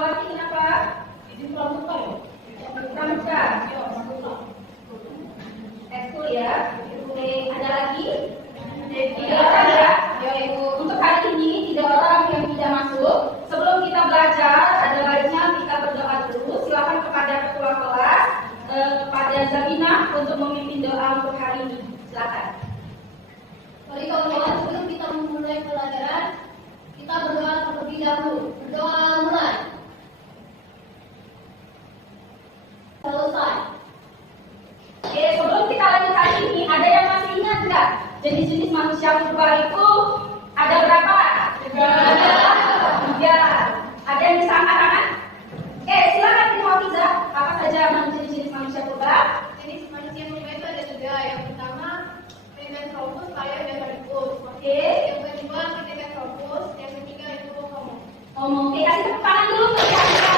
lagi kenapa? Izin pramuka ya? Pramuka. Ekskul ya. Oke, ada lagi? Tiga orang ya. Untuk hari ini 3 orang yang tidak masuk. Sebelum kita belajar, ada baiknya kita berdoa dulu. Silakan kepada ketua kelas, kepada Zabina untuk memimpin doa untuk hari ini. Silakan. Mari kawan-kawan, sebelum kita memulai pelajaran, kita berdoa terlebih dahulu. Berdoa mulai. Selesai. Oke, sebelum kita lanjut hari ini, ada yang masih ingat nggak? Jenis-jenis manusia purba itu ada berapa? 3. Ada yang bisa angkat tangan? Oke, silakan Ibu Hafiza. Apa saja jenis-jenis manusia purba? Jenis manusia purba itu ada 3. Yang pertama, Pithecanthropus, saya dan Saurus. Oke. Yang kedua, Pithecanthropus. Yang ketiga itu Homo. Oke, kasih tepuk tangan dulu untuk Hafiza.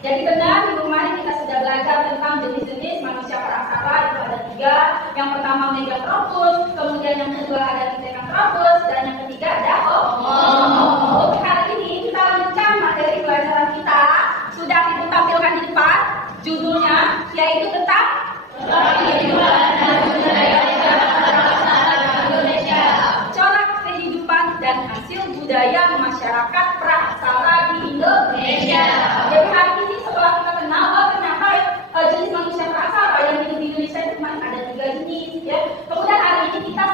Jadi benar, minggu kemarin kita sudah belajar tentang jenis-jenis manusia praksara. Itu ada 3. Yang pertama Meganthropus, kemudian yang kedua ada Pithecanthropus, dan yang ketiga ada Homo. Untuk hari ini kita lanjutkan materi pelajaran kita. Sudah Ibu tampilkan di depan judulnya, yaitu tentang corak kehidupan dan hasil budaya masyarakat praksara di Indonesia. Jadi hari ini setelah kita kenal kenapa jenis manusia praksara yang hidup di Indonesia itu cuma ada 3 jenis ya. Kemudian hari ini kita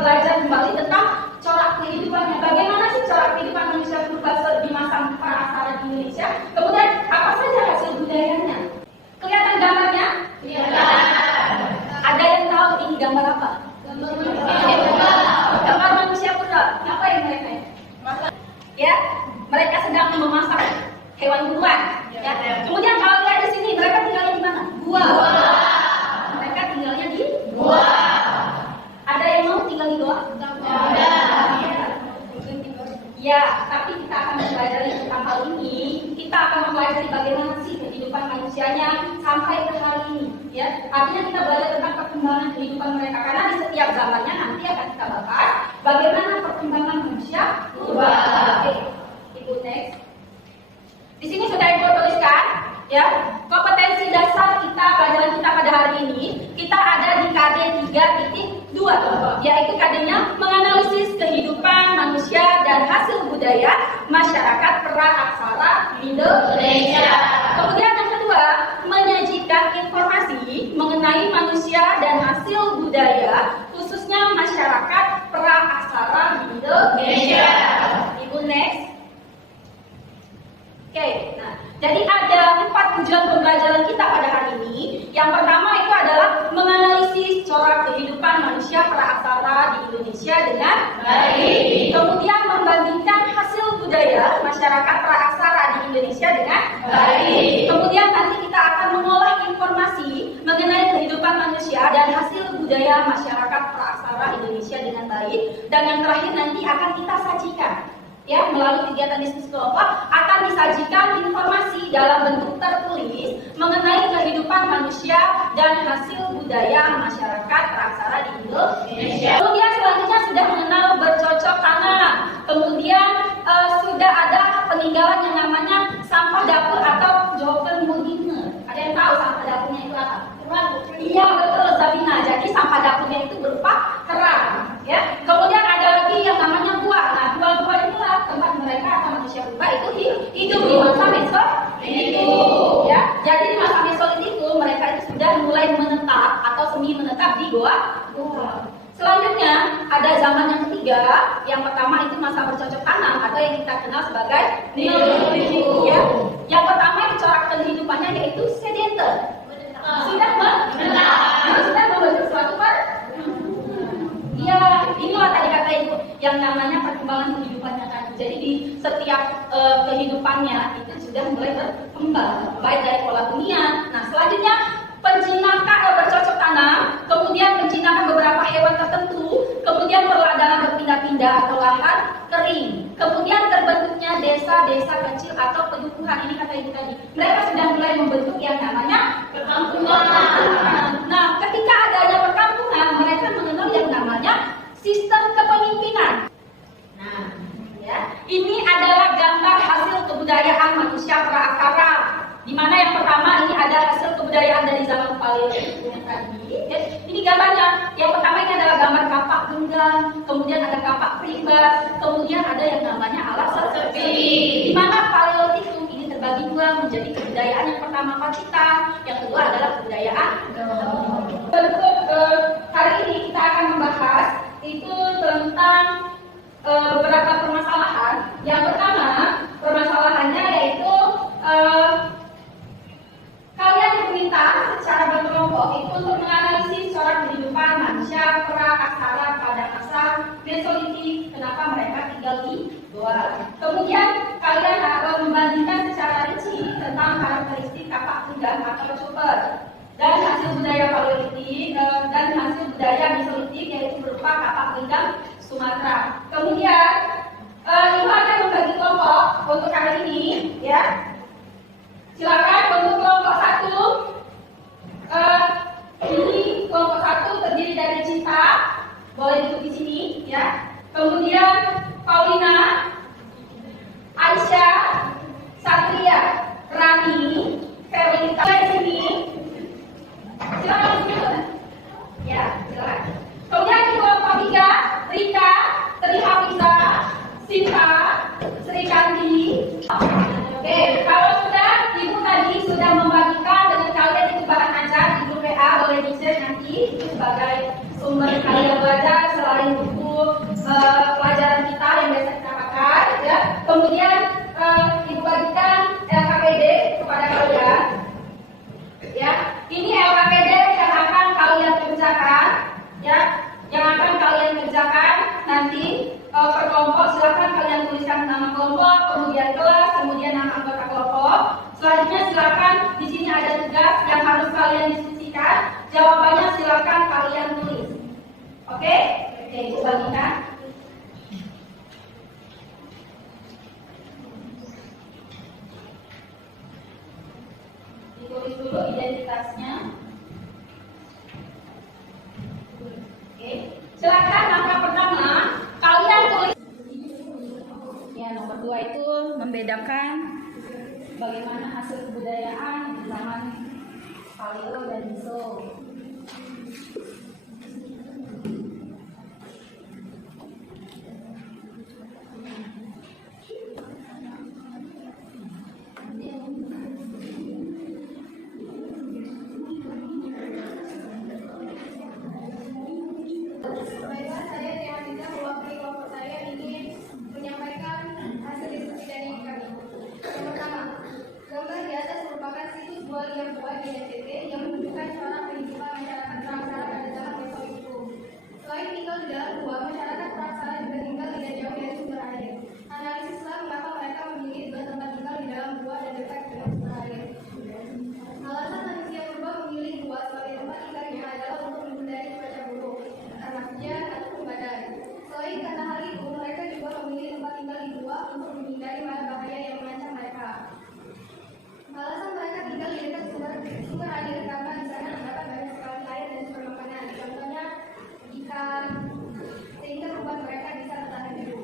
belajar kembali tentang corak kehidupannya. Bagaimana sih corak kehidupan manusia purba di masa praksara di Indonesia? Kemudian apa saja hasil budayanya? Kelihatan gambarnya? Iya. Ada yang tahu ini gambar apa? Gambar manusia purba. Apa yang mereka? Ya, mereka sedang memasak hewan buruan. Ya. Kemudian kalau lihat di sini, mereka tinggalnya di mana? Gua. Mereka tinggalnya di gua. Ada yang mau tinggal di gua? Ada. Ya, tapi kita akan mempelajari tentang hal ini. Kita akan mempelajari bagaimana sih kehidupan manusianya sampai ke hari ini. Ya, artinya kita belajar tentang perkembangan kehidupan mereka. Karena di setiap zamannya nanti akan kita bahas bagaimana perkembangan manusia purba. Oke, Ibu next. Di sini sudah Ibu tuliskan, ya, kompetensi dasar kita pelajaran kita pada hari ini. Kita ada di KD 3.2, yaitu KD-nya menganalisis kehidupan manusia dan hasil budaya masyarakat praaksara Indonesia. Kemudian yang kedua, menyajikan informasi mengenai manusia dan hasil budaya khususnya masyarakat praaksara Indonesia. Ibu next. Oke, nah, jadi ada 4 tujuan pembelajaran kita pada hari ini. Yang pertama itu adalah menganalisis corak kehidupan manusia praaksara di Indonesia dengan baik. Kemudian membandingkan hasil budaya masyarakat praaksara di Indonesia dengan baik. Kemudian nanti kita akan mengolah informasi mengenai kehidupan manusia dan hasil budaya masyarakat praaksara Indonesia dengan baik. Dan yang terakhir nanti akan kita sajikan. Ya, melalui kegiatan diskusi kelompok akan disajikan informasi dalam bentuk tertulis mengenai kehidupan manusia dan hasil budaya masyarakat praksara di Indonesia. Kemudian selanjutnya sudah mengenal bercocok tanam. Kemudian sudah ada peninggalan yang namanya sampah dapur atau joken modiner. Ada yang tahu sampah dapurnya itu apa? Kerang. Iya betul, Zabina. Jadi sampah dapurnya itu berupa kerang. Ya. Kemudian ada lagi yang namanya buah. Nah, buah-buah itulah tempat mereka atau manusia purba itu hidup di masa Mesolit. Ya. Jadi di masa Mesolit itu mereka itu sudah mulai menetap atau semi menetap di goa. Selanjutnya ada zaman yang ketiga. Yang pertama itu masa bercocok tanam atau yang kita kenal sebagai Neolithic. Ya. Yang pertama itu corak kehidupannya yaitu sedenter. Sudah membentuk suatu ya, inilah tadi kata Ibu yang namanya perkembangan kehidupannya tadi. Jadi di setiap kehidupannya itu sudah mulai berkembang, baik dari pola hunian. Nah, selanjutnya penjinakan bercocok tanam, kemudian penjinakan beberapa hewan tertentu, kemudian perladanan berpindah-pindah atau lahan kering, kemudian terbentuknya desa-desa kecil atau pedukuhan. Ini kata Ibu tadi. Mereka sudah mulai membentuk yang namanya perkampungan. Nah, ketika adanya perkampungan, mereka mengenal yang namanya sistem kepemimpinan. Nah, ya, ini adalah gambar hasil kebudayaan dari zaman Paleolitik yang tadi. Ya. Ini gambarnya. Yang pertama ini adalah gambar kapak genggam, kemudian ada kapak pribas, kemudian ada yang namanya alat serpi. Di mana Paleolitikum ini terbagi dua menjadi kebudayaan yang pertama kita, yang kedua adalah kebudayaan. Untuk hari ini kita akan membahas itu tentang beberapa permasalahan. Yang pertama, permasalahannya yaitu kalian diminta secara berkelompok itu untuk menganalisis corak kehidupan manusia pra-aksara pada masa Mesolitik, kenapa mereka tinggal di luar. Kemudian kalian akan membandingkan secara rinci tentang karakteristik kapak genggam atau chopper dan hasil budaya Paleolitik dan hasil budaya Mesolitik yaitu berupa kapak genggam Sumatera. Kemudian Ibu akan membagi kelompok untuk kali ini, ya. Silakan untuk kelompok satu. Ini kelompok satu terdiri dari Cinta, boleh duduk di sini, ya. Kemudian Paulina, Aisyah, Satria, Rani, Ferlita di sini. Silakan duduk. Ya, silakan. Kemudian di kelompok tiga, Rika, Tri Hafiza, Sinta, Sri Kandi. Oke, kalau sudah Ibu tadi sudah membagikan dengan kalian itu bahan ajar di grup WA, boleh di-share nanti itu sebagai sumber kalian belajar selain buku pelajaran kita yang biasa kita pakai, ya. Kemudian Ibu bagikan LKPD kepada kalian, ya. Ini LKPD yang akan kalian kerjakan, ya. Yang akan kalian kerjakan nanti per kelompok. Silakan kalian tuliskan nama kelompok, kemudian kelas, kemudian nama anggota kelompok. Selanjutnya silakan di sini ada tugas yang harus kalian diskusikan. Jawabannya silakan kalian tulis. Oke? Oke, Ibu bagikan. Ditulis dulu identitasnya. Oke, silakan langkah pertama kalian tulis. Ya, nomor 2 itu membedakan bagaimana hasil kebudayaan di zaman Paleo dan Meso. Baiklah, saya Tiana mewakili kelompok saya ingin menyampaikan hasil diskusi dari kami. Yang pertama, gambar di atas merupakan situs buah liar buah di NTT yang menunjukkan corak kehidupan masyarakat Praksara pada zaman Mesolitik. Selain tinggal di dalam gua, masyarakat Praksara juga tinggal tidak jauh dari sumber air. Analisislah mengapa mereka memilih bertempat tinggal di dalam gua dan dekat dengan sumber air. Alasan manusia purba memilih gua sebagai tempat tinggalnya adalah untuk menghindari cuaca buruk, karena hujan ataupun badai. Selain karena hal itu, mereka juga memilih tempat tinggal di gua untuk menghindari mara bahaya yang mengancam mereka. Alasan mereka tinggal di dekat sumber air karena di sana terdapat banyak sekali air dan sumber makanan, contohnya ikan, sehingga membuat mereka bisa bertahan hidup.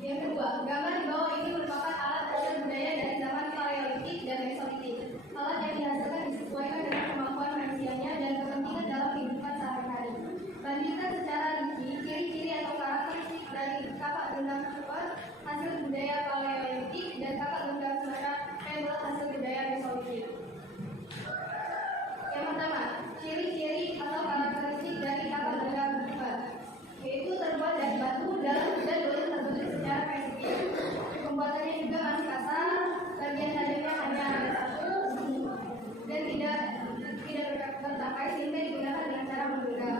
Yang kedua, gambar di bawah ini merupakan alat hasil budaya dari zaman Paleolitik dan Mesolitik. Alat yang dihasilkan disesuaikan dengan kemampuan manusianya dan kepentingan dalam kehidupan sehari-hari. Bandingkan secara rinci ciri-ciri atau karakteristik dari kapak genggam super hasil budaya Paleolitik dan kapak genggam Sumatera Pebble hasil budaya Mesolitik. Yang pertama, ciri-ciri atau karakteristik dari kapak genggam super, yaitu terbuat dari batu dan boleh terbentuk secara spesifik. Pembuatannya juga masih kasar, bagian tajamnya hanya ada satu dan tidak tertakai sehingga digunakan dengan cara menggenggam.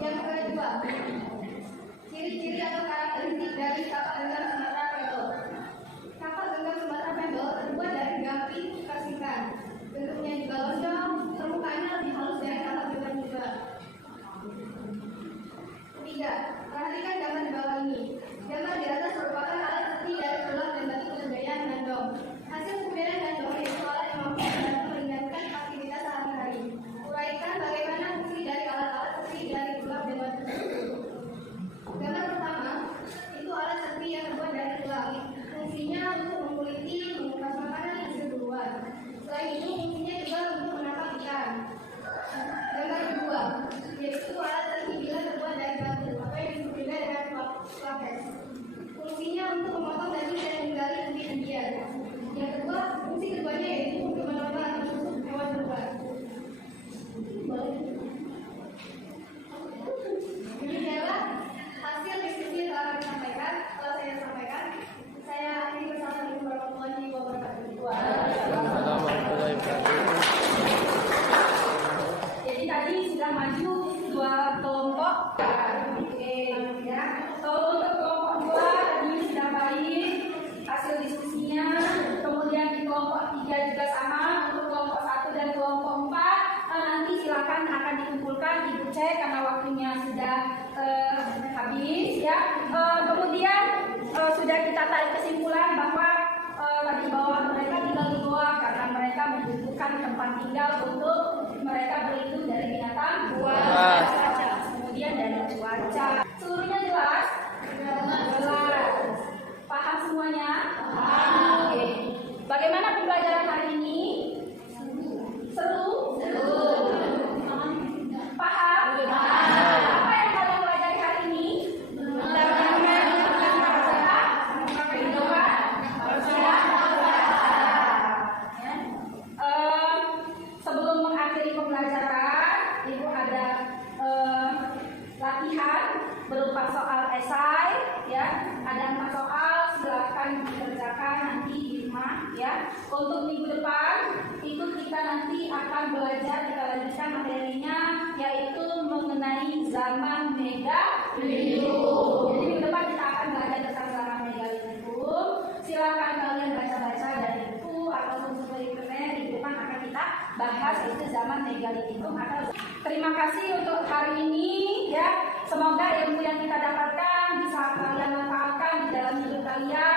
Yang kedua, ciri-ciri atau karakteristik dari kapak genggam Sumatera akan dikumpulkan, Ibu cek karena waktunya sudah habis ya. Kemudian sudah kita tarik kesimpulan bahwa tadi bahwa mereka tinggal di goa karena mereka membutuhkan tempat tinggal untuk mereka berlindung dari binatang buas. Kemudian dari cuaca. Seluruhnya jelas? Jelas. Paham semuanya? Paham. Oke. Bagaimana pembelajaran hari ini? Seru? Seru. Paham? Paham. Apa yang kalian pelajari hari ini? Sebelum mengakhiri pembelajaran, Ibu ada latihan berupa soal esai, ya. Ada 4 soal, silakan dikerjakan nanti di rumah, ya. Untuk minggu depan itu kita nanti akan belajar, kita lanjutkan materinya, yaitu mengenai zaman megalitum. Jadi minggu depan kita akan belajar tentang zaman megalitum. Silakan kalian baca-baca dari buku ataupun sumber internet. Minggu depan akan kita bahas itu zaman megalitum. Terima kasih untuk hari ini, ya. Semoga ilmu yang kita dapatkan bisa kalian manfaatkan di dalam hidup kalian.